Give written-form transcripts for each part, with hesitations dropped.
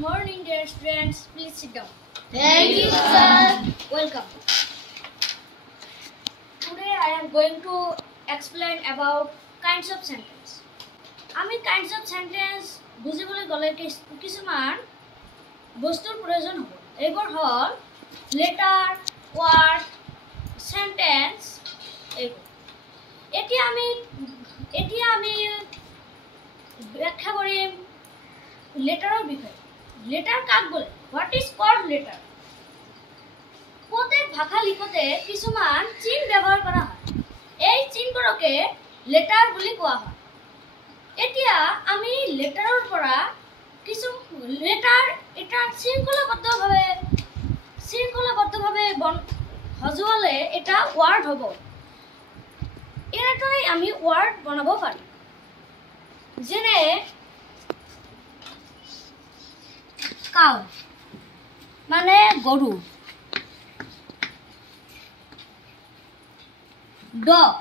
morning, dear students. Please sit down. Thank you, sir. Welcome. Today I am going to explain about kinds of sentence. আমি kinds of sentence বুজিবলৈ গলে কিছুমান বস্তুৰ প্ৰয়োজন হ'ব। এইবোৰ হ'ল letter, word, sentence এইবোৰ। এতিয়া আমি ব্যাখ্যা কৰিম লেটাৰৰ বিষয়ে। লেটাৰ কাক বলে? What is called letter? প্রত্যেক ভাষা লিখতে কিছুমান চিহ্ন ব্যৱহাৰ কৰা হয়। এই চিহ্নবোৰকে লেটাৰ বুলি কোৱা হয়। এতিয়া আমি লেটাৰৰ পৰা কিছু লেটাৰ এটা শৃংখলাবদ্ধভাৱে সজোৱালে এটা ওয়ার্ড হ'ব। এনেদৰে আমি ওয়ার্ড বনাব পাৰি। যেনে কাউ মানে গৰু, ডগ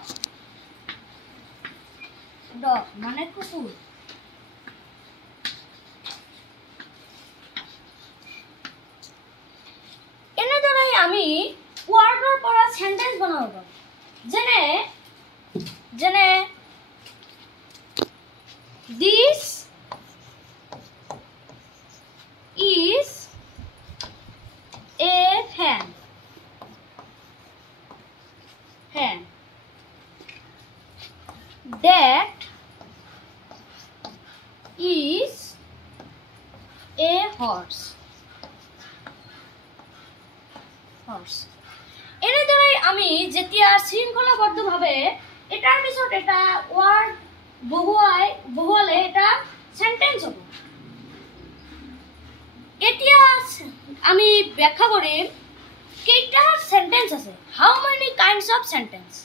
মানে কুকুৰ, এনেদৰে আমি ওয়ার্ডৰ পৰা সেন্টেন্স বনাব পাৰোঁ। যেনে this is a fan. That is a horse. এনেদৰে আমি যেতিয়া শৃংখলাবদ্ধভাৱে এটাৰ পিছত এটা ওয়ার্ড বহুৱালে এটা সেন্টেন্স হ'ব। এতিয়া আমি ব্যাখ্যা কৰিম কেইটা সেন্টেন্স আছে। How many kinds of sentence?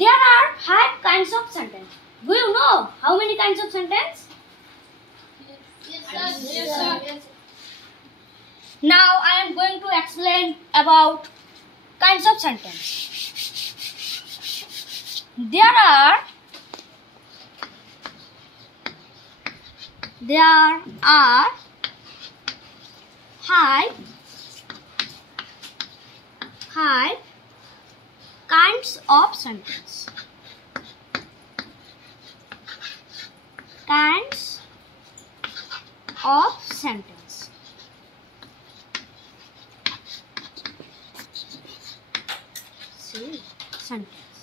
There are 5 kinds of sentence. Do you know how many kinds of sentence? Yes, sir. Now I am going to explain about kinds of sentence. There are 5 kinds of sentence. Kinds of sentence. Sentence.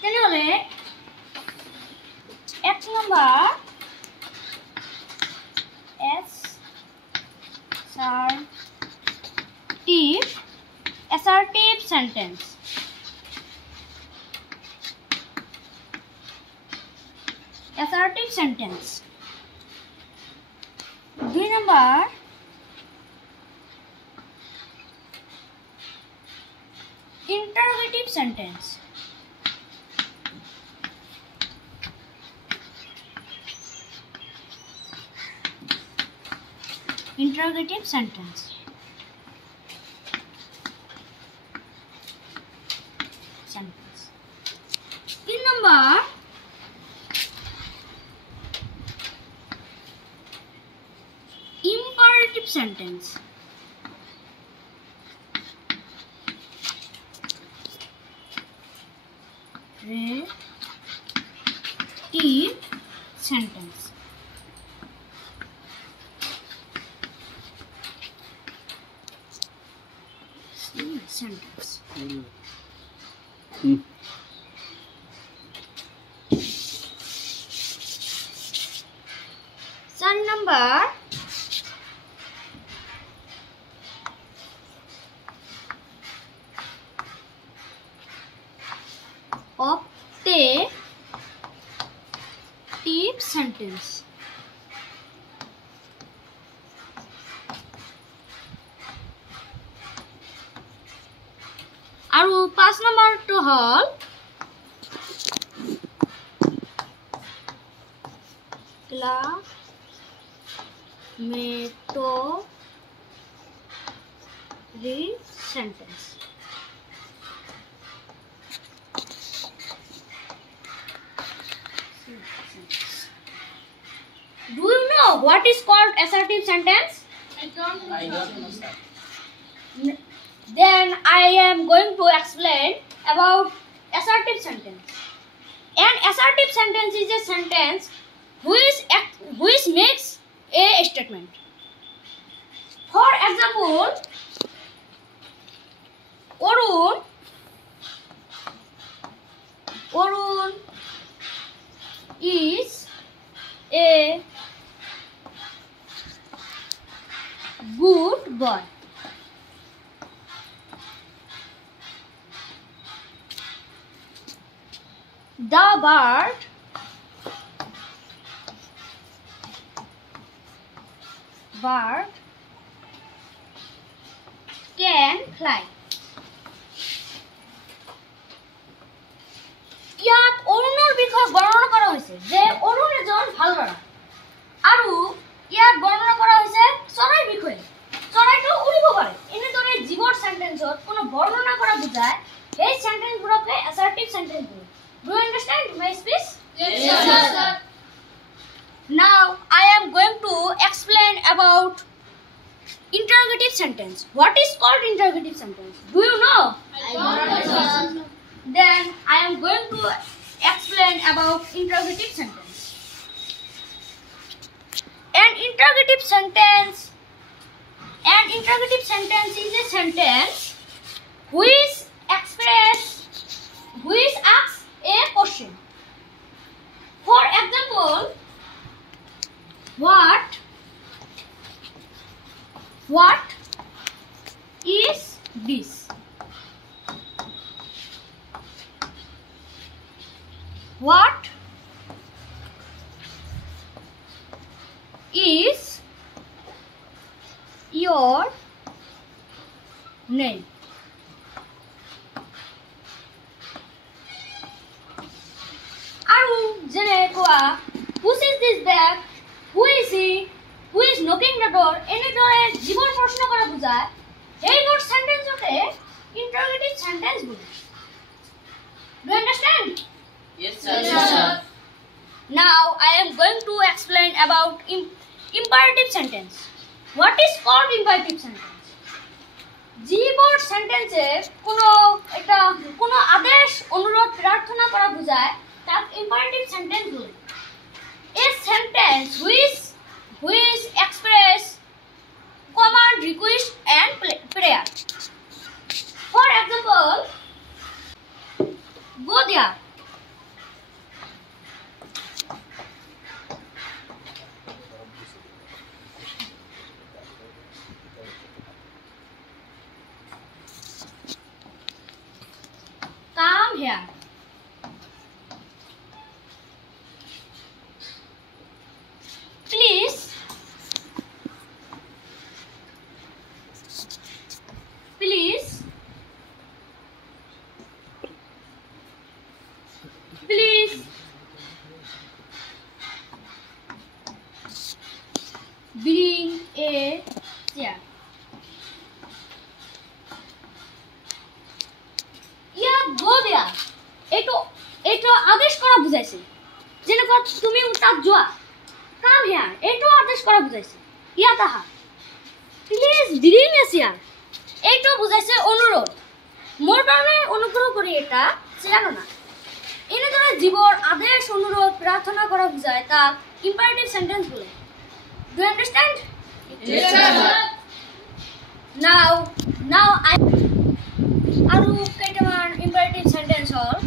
তেনেহলে এক number assertive sentence. Assertive sentence. 2 number interrogative sentence. Interrogative sentence. In number imperative sentence. Sentence. Sentence. Son number optative sentence. আৰু 5 নম্বৰটো হ'ল clammatory sentence. know what is called assertive sentence? I don't know, sir. Then I am going to explain about assertive sentence. An assertive sentence is a sentence which makes a statement. For example, Arun is a good boy. The bird can fly. ইয়াত অৰুণৰ বিষয়ে বৰ্ণনা কৰা হৈছে যে অৰুণ এজন ভাল ল'ৰা আৰু ইয়াত বৰ্ণনা কৰা হৈছে চৰাইৰ বিষয়ে চৰাইটো উৰিব পাৰে এনেদৰে জীৱৰ সেন্টেন্সত কোনো বৰ্ণনা কৰা বুজায় এই সেন্টেন্সবোৰকে assertive sentence বোলে Do you understand my speech? Yes, sir. Now I am going to explain about interrogative sentence. What is called interrogative sentence? Do you know? I don't know, sir. Then I am going to explain about interrogative sentence. An interrogative sentence is a sentence which asks a question. For example, what is this? What is your name? Whose is this bag? Who is he? Who is knocking the door? এনেদৰে জীৱৰ প্ৰশ্ন কৰা বুজায় এইবোৰ সেন্টেন্সকে ইন্টাৰোগেটিভ sentence বোলে Do you understand? Yes, sir. Now I am going to explain about imperative sentence. What is called imperative sentence? জীৱৰ সেন্টেন্সে কোনো আদেশ অনুৰোধ প্রার্থনা করা বুঝায় তাক imperative sentence বলে A sentence which express command, request and prayer. For example, go there. Come here. Please bring a chair. Go there. Eto আদেশ করা বুঝাইছে যেনেকৈ তুমি তাত যোৱা Come here. এটো আদেশ করা বুঝাইছে ইয়াত আহা Please bring a chair. এটো বুঝাইছে অনুৰোধ মোৰ কাৰণে অনুগ্ৰহ কৰি এটা চেয়াৰ আনা এনেদৰে জীৱৰ আদেশ অনুৰোধ প্ৰাৰ্থনা কৰা বুঝায় তাক imperative sentence বলে Do you understand? Yes, sir. Now I আৰু কেইটামান imperative sentence হ'ল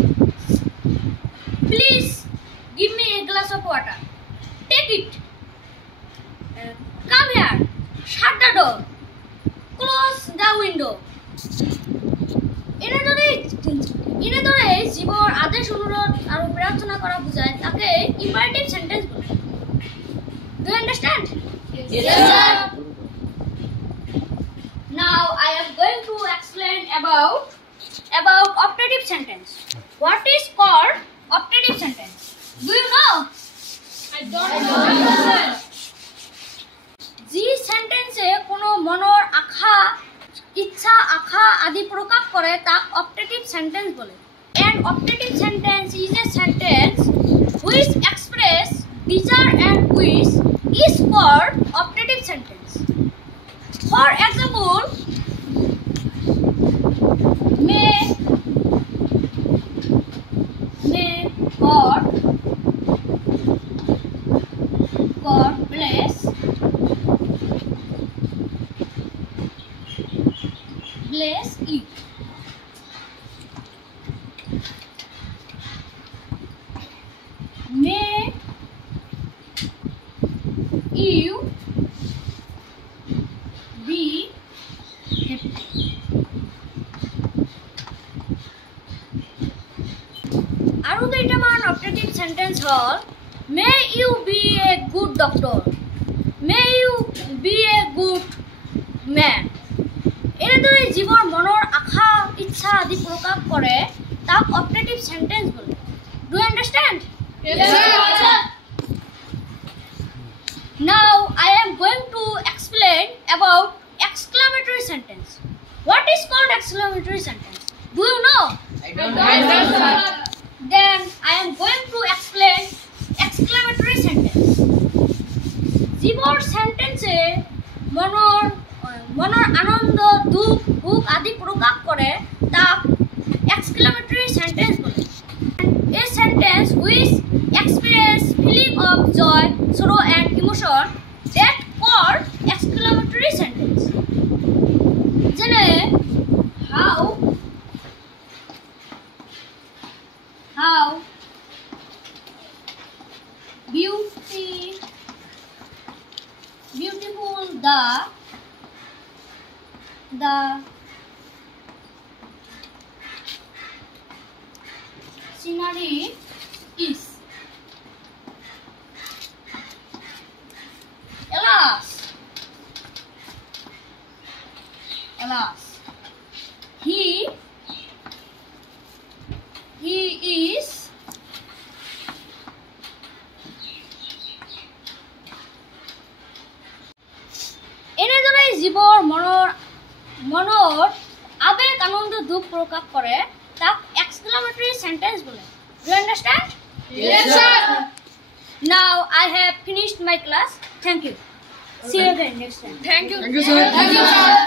Please give me a glass of water. Take it. Come here. Shut the door. Close the window. এনেদৰে জীৱৰ আদেশ অনুৰোধ আৰু প্ৰাৰ্থনা কৰা বুজায় তাকে imperative sentence বলে Do you understand? Yes, sir. Now I am going to explain about optative sentence. What is called optative sentence? Do you know? I don't know, sir. যি সেন্টেন্সে কোনো মনৰ আশা ইচ্ছা আশা আদি প্ৰকাশ কৰে তাক optative sentence বলে An optative sentence is a sentence which express desire and wish is called দুইটামান অপটেটিভ সেন্টেন্স হল may you be a good doctor, may you be a good man. এনেদৰে জীৱৰ মনৰ আশা ইচ্ছা আদি প্ৰকাশ কৰে তাক অপটেটিভ সেন্টেন্স বোলে। Do you understand? Yes, sir. Now I am going to explain about exclamatory sentence. What is called exclamatory sentence? Do you know? I don't know, sir. Then I am going to explain exclamatory sentence. জীৱৰ সেন্টেন্সে মনৰ আনন্দ দুখ সুখ আদি প্ৰকাশ কৰে তাক exclamatory sentence বোলে। A sentence which express feeling of joy, sorrow and emotion that called exclamatory sentence. যেনে how beautiful the scenery is. Alas, he is এনেদৰে জীৱৰ মনৰ আবেগ আনন্দ দুখ প্ৰকাশ কৰে তাক exclamatory sentence বোলে। Do you understand? Yes, sir. Now I have finished my class. Thank you. See you again next time. Thank you. Thank you, sir. Thank you, sir.